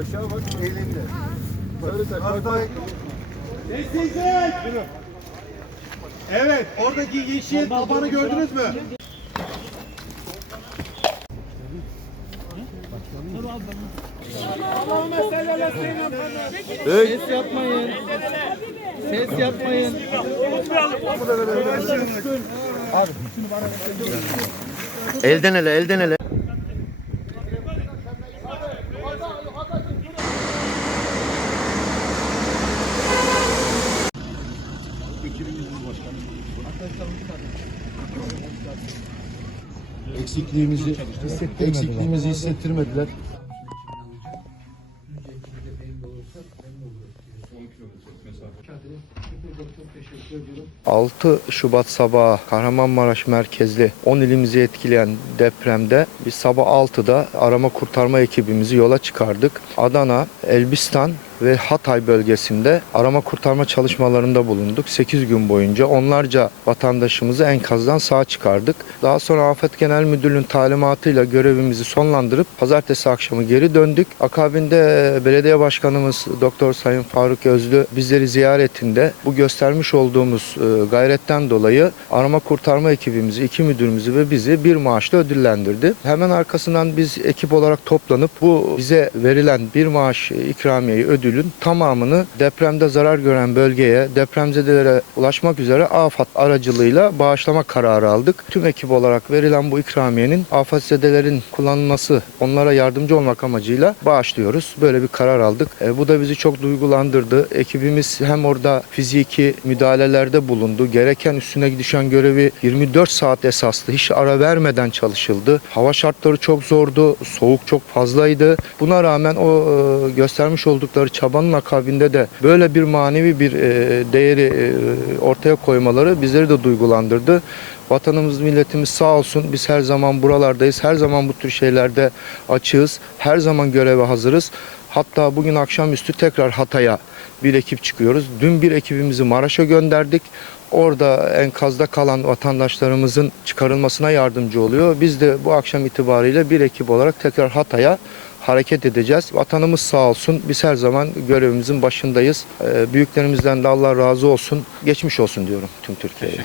Aşağı bak. Tak. Bak. Sessizlik! Evet, oradaki yeşil tabanı gördünüz mü? Ses yapmayın. Ses yapmayın. Elden ele, elden ele. Eksikliğimizi, eksikliğimizi hissettirmediler. 6 Şubat sabahı Kahramanmaraş merkezli 10 ilimizi etkileyen depremde biz sabah 6'da arama kurtarma ekibimizi yola çıkardık. Adana, Elbistan ve Hatay bölgesinde arama kurtarma çalışmalarında bulunduk. 8 gün boyunca onlarca vatandaşımızı enkazdan sağ çıkardık. Daha sonra Afet Genel Müdürlüğü'nün talimatıyla görevimizi sonlandırıp pazartesi akşamı geri döndük. Akabinde e, belediye başkanımız Doktor Sayın Faruk Özlü bizleri ziyaretinde bu göstermiş olduğumuz e, gayretten dolayı arama kurtarma ekibimizi, iki müdürümüzü ve bizi bir maaşla ödüllendirdi. Hemen arkasından biz ekip olarak toplanıp bu bize verilen bir maaş ikramiyeyi ödülün tamamını depremde zarar gören bölgeye, depremzedelere ulaşmak üzere AFAD aracılığıyla bağışlama kararı aldık. Tüm ekip olarak verilen bu ikramiyenin AFADzedelerin kullanılması, onlara yardımcı olmak amacıyla bağışlıyoruz. Böyle bir karar aldık. E, bu da bizi çok duygulandırdı. Ekibimiz hem orada fiziki müdahalelerde bulundu. Gereken üstüne düşen görevi 24 saat esaslı hiç ara vermeden çalışıldı. Hava şartları çok zordu. Soğuk çok fazlaydı. Buna rağmen o e, göstermiş oldukları çabanın akabinde de böyle bir manevi bir e, değeri e, ortaya koymaları bizleri de duygulandırdı. Vatanımız, milletimiz sağ olsun. Biz her zaman buralardayız. Her zaman bu tür şeylerde açığız. Her zaman göreve hazırız. Hatta bugün akşamüstü tekrar Hatay'a bir ekip çıkıyoruz. Dün bir ekibimizi Maraş'a gönderdik. Orada enkazda kalan vatandaşlarımızın çıkarılmasına yardımcı oluyor. Biz de bu akşam itibariyle bir ekip olarak tekrar Hatay'a hareket edeceğiz. Vatanımız sağ olsun. Biz her zaman görevimizin başındayız. Ee, Büyüklerimizden de Allah razı olsun. Geçmiş olsun diyorum tüm Türkiye'ye.